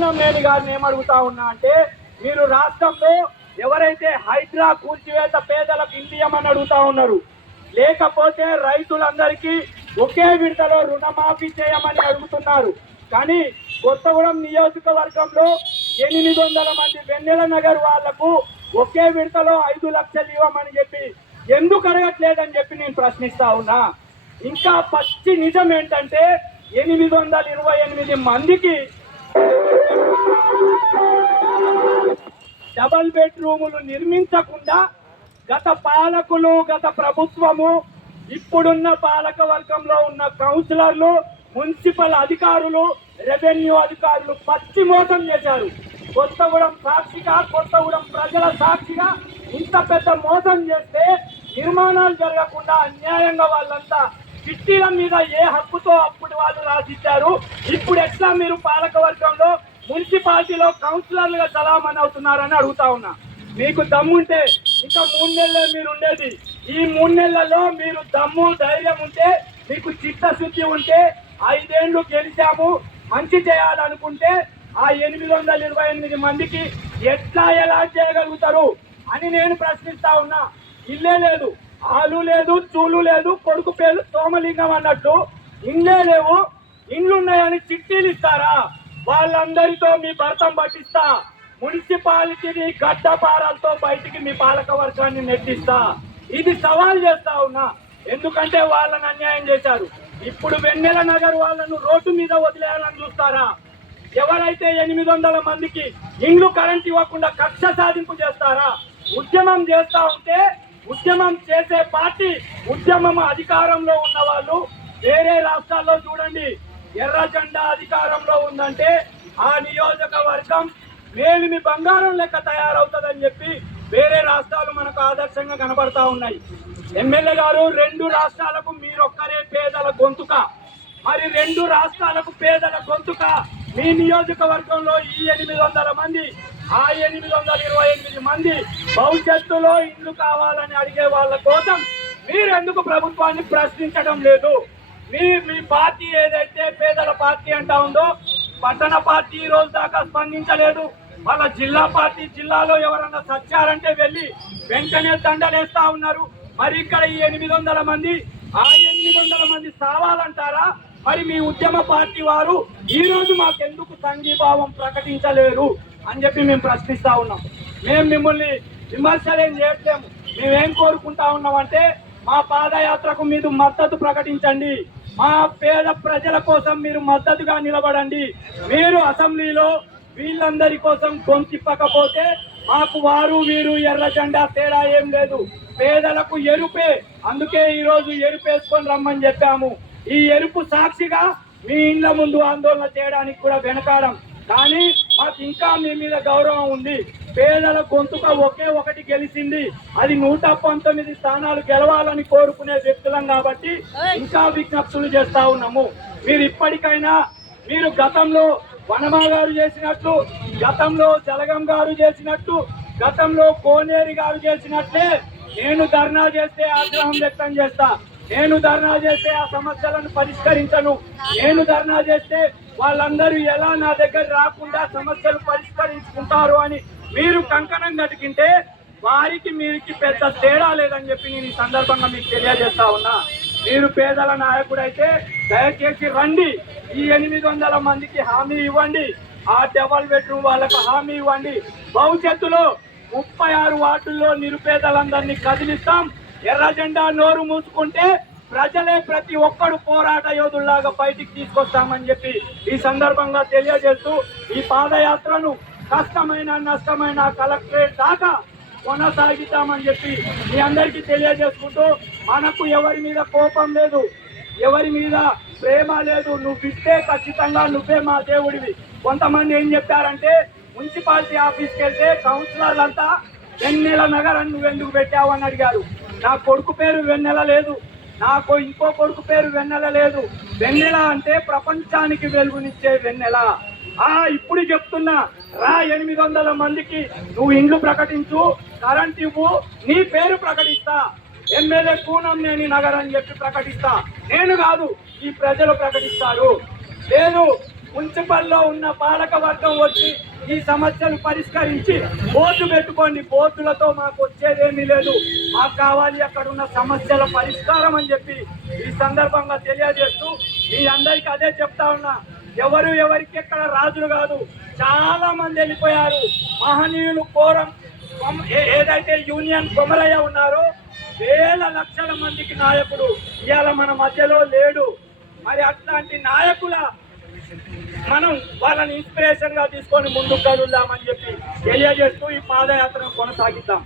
నేను గారిని ఏమడుగుతా ఉన్నా అంటే మీరు రాష్ట్రంలో ఎవరైతే హైడ్రా కూల్చివేత పేదలకు ఇండియమని అడుగుతా ఉన్నారు లేకపోతే రైతులందరికీ ఒకే విడతలో రుణమాఫీ చేయమని అడుగుతున్నారు. కానీ కొత్తగూడెం నియోజకవర్గంలో ఎనిమిది వందల మంది వెన్నెల నగర్ వాళ్ళకు ఒకే విడతలో ఐదు లక్షలు ఇవ్వమని చెప్పి ఎందుకు అడగట్లేదని చెప్పి నేను ప్రశ్నిస్తా ఉన్నా. ఇంకా పచ్చి నిజం ఏంటంటే ఎనిమిది వందల ఇరవై ఎనిమిది మందికి డబల్ బెడ్రూములు నిర్మించకుండా గత పాలకులు గత ప్రభుత్వము ఇప్పుడున్న పాలక వర్గంలో ఉన్న కౌన్సిలర్లు మున్సిపల్ అధికారులు రెవెన్యూ అధికారులు పచ్చి మోసం చేశారు. కొత్తగూడెం సాక్షిగా కొత్తగూడెం ప్రజల సాక్షిగా ఇంత పెద్ద మోసం చేస్తే నిర్మాణాలు జరగకుండా అన్యాయంగా వాళ్ళంతా కిట్టీల మీద ఏ హక్కుతో అప్పుడు వాళ్ళు రాసిచ్చారు? ఇప్పుడు ఎట్లా మీరు పాలకవర్గంలో మున్సిపాలిటీలో కౌన్సిలర్లుగా చలామణి అవుతున్నారని అడుగుతా ఉన్నా. మీకు దమ్ముంటే ఇంకా మూడు నెలలే మీరు ఉండేది. ఈ మూడు నెలలలో మీరు దమ్ము ధైర్యం ఉంటే మీకు చిత్తశుద్ధి ఉంటే ఐదేళ్ళు గెలిచాము మంచి చేయాలనుకుంటే ఆ ఎనిమిది వందల ఇరవై ఎనిమిది మందికి ఎట్లా ఎలా చేయగలుగుతారు అని నేను ప్రశ్నిస్తా ఉన్నా. ఇల్లే లేదు. ఆలు లేదు చూలు లేదు కొడుకు పేరు సోమలింగం అన్నట్టు. ఇండ్లే లేవు ఇండ్లున్నాయని చిట్టీలు ఇస్తారా? వాళ్ళందరితో మీ భర్తం పట్టిస్తా. మున్సిపాలిటీని గడ్డపారాలతో బయటికి మీ పాలక వర్గాన్ని నెట్టిస్తా. ఇది సవాల్ చేస్తా ఉన్నా. ఎందుకంటే వాళ్ళని అన్యాయం చేశారు. ఇప్పుడు వెన్నెల నగర్ వాళ్ళను రోడ్డు మీద వదిలేయాలని చూస్తారా? ఎవరైతే ఎనిమిది వందల మందికి ఇండ్లు కరెంట్ ఇవ్వకుండా కక్ష సాధింపు చేస్తారా? ఉద్యమం చేస్తా ఉంటే ఉద్యమం చేసే పార్టీ ఉద్యమం అధికారంలో ఉన్న వాళ్ళు వేరే రాష్ట్రాల్లో చూడండి ఎర్ర జెండా అధికారంలో ఉందంటే ఆ నియోజకవర్గం మేలిమి బంగారం లెక్క తయారవుతుందని చెప్పి వేరే రాష్ట్రాలు మనకు ఆదర్శంగా కనబడతా ఉన్నాయి. ఎమ్మెల్యే గారు రెండు రాష్ట్రాలకు మీరొక్కరే పేదల గొంతుక. మరి రెండు రాష్ట్రాలకు పేదల గొంతుక మీ నియోజకవర్గంలో ఈ ఎనిమిది వందల మంది ఆ ఎనిమిది వందల ఇరవై ఎనిమిది మంది భవిష్యత్తులో ఇల్లు కావాలని అడిగే వాళ్ళ కోసం మీరెందుకు ప్రభుత్వాన్ని ప్రశ్నించడం లేదు? మీ మీ పార్టీ ఏదైతే పేదల పార్టీ అంటా ఉందో పట్టణ పార్టీ ఈ రోజు దాకా స్పందించలేదు. వాళ్ళ జిల్లా పార్టీ జిల్లాలో ఎవరన్నా సచ్చారంటే వెళ్ళి వెంటనే దండలేస్తా ఉన్నారు. మరి ఇక్కడ ఈ ఎనిమిది వందల మంది ఆ ఎనిమిది వందల మంది సావాలంటారా? మరి మీ ఉద్యమ పార్టీ వారు ఈ రోజు మాకెందుకు సంఘీభావం ప్రకటించలేరు అని చెప్పి మేము ప్రశ్నిస్తా ఉన్నాం. మేము మిమ్మల్ని విమర్శలేం చేయట్లేము. మేమేం కోరుకుంటా ఉన్నామంటే మా పాదయాత్రకు మీరు మద్దతు ప్రకటించండి. మా పేద ప్రజల కోసం మీరు మద్దతుగా నిలబడండి. మీరు అసెంబ్లీలో వీళ్ళందరి కోసం గొంతిప్పకపోతే మాకు వారు వీరు ఎర్ర జెండా తేడా ఏం లేదు. పేదలకు ఎరుపే. అందుకే ఈరోజు ఎరుపేసుకొని రమ్మని చెప్పాము. ఈ ఎరుపు సాక్షిగా మీ ఇండ్ల ముందు ఆందోళన చేయడానికి కూడా వెనకాడం. కానీ మాకు ఇంకా మీ మీద గౌరవం ఉంది. పేదల గొంతుక ఒకే ఒకటి గెలిచింది. అది నూట పంతొమ్మిది స్థానాలు గెలవాలని కోరుకునే వ్యక్తులం కాబట్టి ఇంకా విజ్ఞప్తులు చేస్తా ఉన్నాము. మీరు ఇప్పటికైనా మీరు గతంలో వనమా గారు చేసినట్లు గతంలో జలగం గారు చేసినట్టు గతంలో కోనేరి గారు చేసినట్లే నేను ధర్నా చేస్తే ఆగ్రహం వ్యక్తం చేస్తా. నేను ధర్నా చేస్తే ఆ సమస్యలను పరిష్కరించను. నేను ధర్నా చేస్తే వాళ్ళందరూ ఎలా నా దగ్గర రాకుండా సమస్యలు పరిష్కరించుకుంటారు అని మీరు కంకణం కట్టుకుంటే వారికి మీరికి పెద్ద తేడా లేదని చెప్పి నేను ఈ సందర్భంగా మీకు తెలియజేస్తా ఉన్నా. మీరు పేదల నాయకుడైతే దయచేసి రండి. ఈ ఎనిమిది వందల మందికి హామీ ఇవ్వండి. ఆ డబల్ బెడ్రూమ్ వాళ్ళకు హామీ ఇవ్వండి. భవిష్యత్తులో ముప్పై ఆరు వార్డుల్లో నిరుపేదలందరినీ కదిలిస్తాం. ఎర్ర జెండా నోరు మూసుకుంటే ప్రజలే ప్రతి ఒక్కడు పోరాట యోధుల్లాగా బయటికి తీసుకొస్తామని చెప్పి ఈ సందర్భంగా తెలియజేస్తూ ఈ పాదయాత్రను కష్టమైన నష్టమైన కలెక్టరేట్ దాకా కొనసాగిద్దామని చెప్పి మీ అందరికీ తెలియజేసుకుంటూ మనకు ఎవరి మీద కోపం లేదు ఎవరి మీద ప్రేమ లేదు నువ్వు ఇస్తే ఖచ్చితంగా నువ్వే మా దేవుడివి. కొంతమంది ఏం చెప్పారంటే మున్సిపాలిటీ ఆఫీస్కి వెళ్తే కౌన్సిలర్లంతా వెన్నెల నగరం నువ్వు ఎందుకు పెట్టావు అని అడిగారు. నా కొడుకు పేరు వెన్నెల లేదు. నాకు ఇంకో కొడుకు పేరు వెన్నెల లేదు. వెన్నెల అంటే ప్రపంచానికి వెలుగునిచ్చే వెన్నెల. ఆ ఇప్పుడు చెప్తున్నా. రా ఎనిమిది వందల మందికి నువ్వు ఇండ్లు ప్రకటించు కరెంట్ ఇవ్వు నీ పేరు ప్రకటిస్తా. ఎమ్మెల్యే కూనం నేని నగర్ అని చెప్పి ప్రకటిస్తా. నేను కాదు ఈ ప్రజలు ప్రకటిస్తారు. లేదు మున్సిపల్లో ఉన్న పాలక వర్గం వచ్చి ఈ సమస్యలు పరిష్కరించి బోర్డు పెట్టుకోండి. బోర్డులతో మాకు వచ్చేదేమీ లేదు. మాకు కావాలి అక్కడ ఉన్న సమస్యల పరిష్కారం అని చెప్పి ఈ సందర్భంగా తెలియజేస్తూ మీ అందరికీ అదే చెప్తా ఉన్నా. ఎవరు ఎవరికి ఎక్కడ రాజులు కాదు. చాలా మంది వెళ్ళిపోయారు. మహనీయులు కోరం ఏదైతే యూనియన్ కొమరయ్య ఉన్నారో వేల లక్షల మందికి నాయకుడు. ఇవాళ మన మధ్యలో లేడు. మరి అట్లాంటి నాయకుల మనం వాళ్ళని ఇన్స్పిరేషన్గా తీసుకొని ముందుకు కదులుదామని చెప్పి తెలియజేస్తూ ఈ పాదయాత్రను కొనసాగిద్దాం.